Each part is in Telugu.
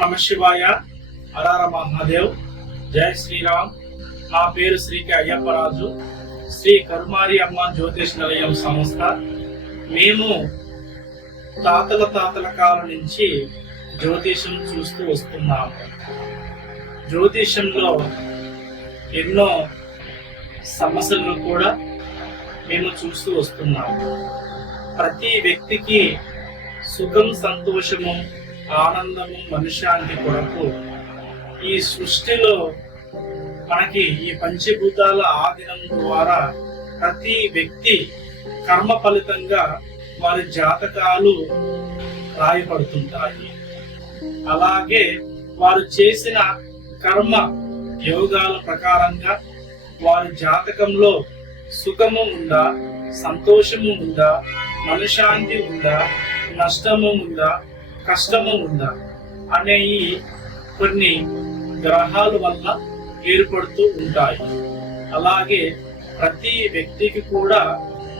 నమ శివాయ. హరహర మహాదేవ్. జై శ్రీరామ్. నా పేరు శ్రీ కె అయ్యప్పరాజు. శ్రీ కరుమారి అమ్మ జ్యోతిష్ నిలయం సంస్థ. మేము తాతల కాలం నుంచి జ్యోతిషం చూస్తూ వస్తున్నాము. జ్యోతిషంలో ఎన్నో సమస్యలను కూడా మేము చూస్తూ వస్తున్నాము. ప్రతి వ్యక్తికి సుఖం, సంతోషము, ఆనందము, మనశ్శాంతి కొరకు ఈ సృష్టిలో మనకి ఈ పంచభూతాల ఆధీనం ద్వారా ప్రతి వ్యక్తి కర్మ ఫలితంగా వారి జాతకాలు రాయబడుతుంటాయి. అలాగే వారు చేసిన కర్మ యోగాల ప్రకారంగా వారి జాతకంలో సుఖము ఉందా, సంతోషము ఉందా, మనశ్శాంతి ఉందా, నష్టము ఉందా, కష్టము ఉందా అనేవి కొన్ని గ్రహాల వల్ల ఏర్పడుతూ ఉంటాయి. అలాగే ప్రతి వ్యక్తికి కూడా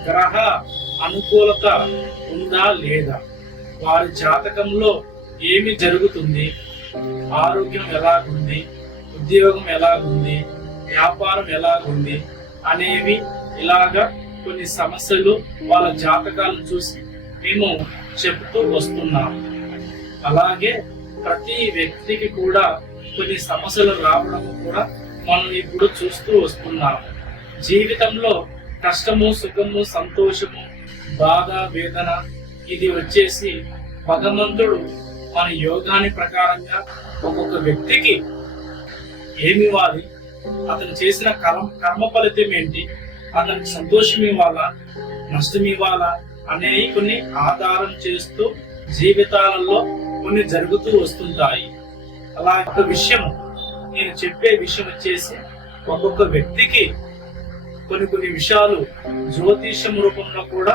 గ్రహ అనుకూలత ఉందా లేదా, వారి జాతకంలో ఏమి జరుగుతుంది, ఆరోగ్యం ఎలాగుంది, ఉద్యోగం ఎలాగుంది, వ్యాపారం ఎలాగుంది అనేవి ఇలాగా కొన్ని సమస్యలు వాళ్ళ జాతకాలను చూసి మేము చెబుతూ వస్తున్నాము. అలాగే ప్రతి వ్యక్తికి కూడా కొన్ని సమస్యలు రావడం కూడా మనం ఇప్పుడు చూస్తూ వస్తున్నాము. జీవితంలో కష్టము, సుఖము, సంతోషము, బాధ, వేదన ఇది వచ్చేసి భగవంతుడు మన యోగాని ప్రకారంగా ఒక్కొక్క వ్యక్తికి ఏమి ఇవ్వాలి, అతను చేసిన కర్మ ఫలితం ఏంటి, అతనికి సంతోషం ఇవ్వాలా, నష్టం ఇవ్వాలా అనేవి కొన్ని ఆధారం చేస్తూ జీవితాలలో కొన్ని జరుగుతూ వస్తుంటాయి. అలా ఒక విషయం, నేను చెప్పే విషయం వచ్చేసి ఒక్కొక్క వ్యక్తికి కొన్ని విషయాలు జ్యోతిష్యం రూపంలో కూడా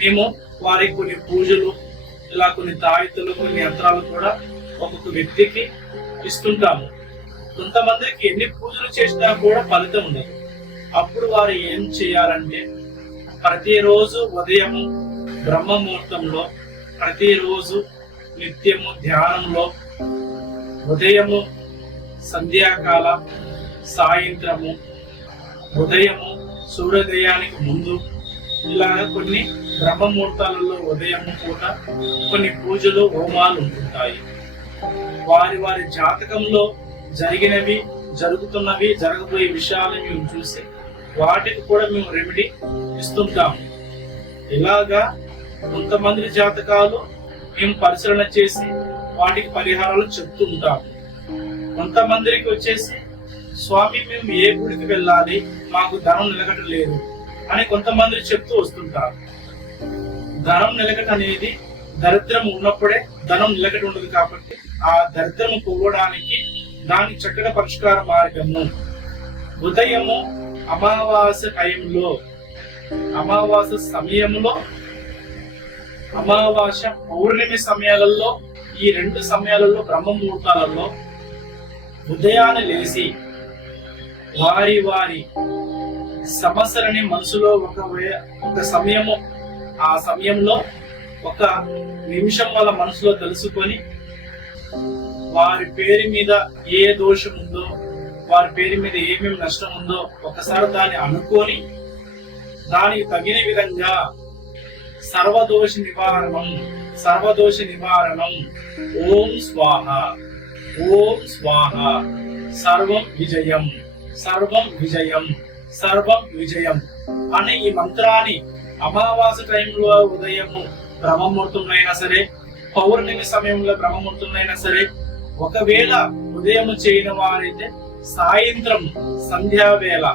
మేము వారికి కొన్ని పూజలు, ఇలా కొన్ని తాయితులు, కొన్ని యంత్రాలు కూడా ఒక్కొక్క వ్యక్తికి ఇస్తుంటాము. కొంతమందికి ఎన్ని పూజలు చేసినా కూడా ఫలితం ఉండదు. అప్పుడు వారు ఏం చేయాలంటే ప్రతిరోజు ఉదయము బ్రహ్మ ముహూర్తంలో, ప్రతిరోజు నిత్యము ధ్యానంలో, ఉదయము సంధ్యాకాల, సాయంత్రము, ఉదయము సూర్యోదయానికి ముందు, ఇలాగ కొన్ని బ్రహ్మముహూర్తాలలో ఉదయము పూట కొన్ని పూజలు, హోమాలు ఉంటుంటాయి. వారి జాతకంలో జరిగినవి, జరుగుతున్నవి, జరగబోయే విషయాలను మేము చూసి వాటికి కూడా మేము రెమెడీ ఇస్తుంటాము. ఇలాగా కొంతమంది జాతకాలు మేము పరిశీలన చేసి వాటికి పరిహారాలు చెప్తూ ఉంటాము. కొంతమందికి వచ్చేసి స్వామి మేము ఏ గుడికి వెళ్ళాలి, మాకు ధనం నిలకట లేదు అని కొంతమంది చెప్తూ వస్తుంటారు. ధనం నిలకట అనేది దరిద్రం ఉన్నప్పుడే ధనం నిలకట ఉండదు. కాబట్టి ఆ దరిద్రము పోవడానికి దానికి చక్కగా పరిష్కార మార్గము ఉదయము అమావాస్య టైంలో, అమావాస్య సమయంలో, అమావాస్య పౌర్ణమి సమయాలలో, ఈ రెండు సమయాలలో బ్రహ్మ ముహూర్తాలలో ఉదయాన్నే లేచి వారి సమస్యలని మనసులో ఒక సమయము, ఆ సమయంలో ఒక నిమిషం వాళ్ళ మనసులో తెలుసుకొని వారి పేరు మీద ఏ దోషం ఉందో, వారి పేరు మీద ఏమేమి నష్టం ఉందో ఒకసారి దాన్ని అనుకొని దానికి తగిన విధంగా సర్వదోష నివారణం ఓం స్వాహ, ఓం స్వాహ, సర్వం విజయం, సర్వం విజయం, సర్వం విజయం అనే ఈ మంత్రాన్ని అమావాస్య టైంలో ఉదయము బ్రహ్మముహూర్తంలో అయినా సరే, పౌర్ణమి సమయంలో బ్రహ్మముహూర్తంలో అయినా సరే, ఒకవేళ ఉదయం చేయని వారైతే సాయంత్రం సంధ్యావేళ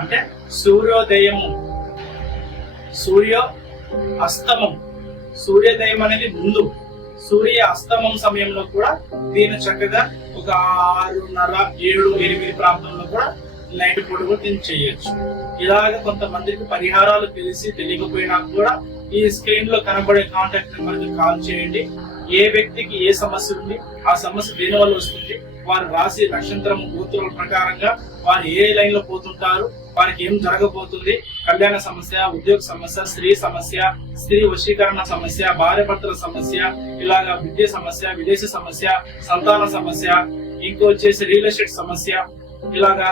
అంటే సూర్యోదయము, అస్తమం, సూర్యోదయం అనేది ముందు, సూర్య అస్తమం సమయంలో కూడా దీన్ని చక్కగా ఒక 6:30, 7, 8 ప్రాంతంలో కూడా నైట్ పూట కూడా దీన్ని చేయొచ్చు. ఇలాగ కొంతమందికి పరిహారాలు తెలియకపోయినా కూడా ఈ స్క్రీన్ లో కనబడే కాంటాక్ట్ నెంబర్ కి కాల్ చేయండి. ఏ వ్యక్తికి ఏ సమస్య ఉంది, ఆ సమస్య దేని వల్ల వస్తుంది, వారి రాశి నక్షత్రం గోత్రుల ప్రకారంగా వారు ఏ లైన్ లో పోతుంటారు, వారికి ఏం జరగబోతుంది, కళ్యాణ సమస్య, ఉద్యోగ సమస్య, స్త్రీ సమస్య, స్త్రీ వశీకరణ సమస్య, భార్య భర్తల సమస్య, ఇలాగా విద్య సమస్య, విదేశీ సమస్య, సంతాన సమస్య, ఇంకో వచ్చేసి రియల్ ఎస్టేట్ సమస్య, ఇలాగా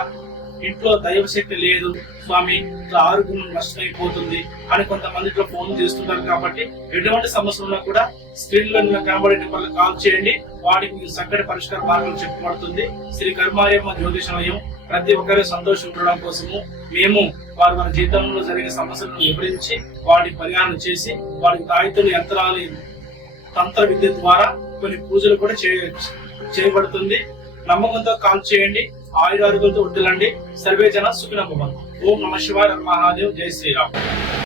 ఇంట్లో దైవశక్తి లేదు స్వామి, ఇట్లా ఆరోగ్యం నష్టమైపోతుంది అని కొంతమంది ఇట్లా ఫోన్ చేస్తుంటారు. కాబట్టి ఎటువంటి సమస్యలు కూడా స్క్రీన్ లో కనబడే నెంబర్లు కాల్ చేయండి, వాటికి చక్కటి పరిష్కార మార్గాలు చెప్పబడుతుంది. శ్రీ కర్మార్యమ్మ జ్యోతిషాలయం ప్రతి ఒక్కరి సంతోషం ఉండడం కోసము మేము వారి జీవితంలో జరిగే సమస్యలను వివరించి వాటి పరిహారం చేసి వారికి తాయితులు, యంత్రాలు, తంత్ర విద్య ద్వారా కొన్ని పూజలు కూడా చేయబడుతుంది. నమ్మకంతో కాల్ చేయండి, ఆయురారోగ్యంతో ఉండాలండి. సర్వే జన సుఖినో భవంతు. ఓం నమః శివాయ, మహాదేవ్, జై శ్రీరామ్.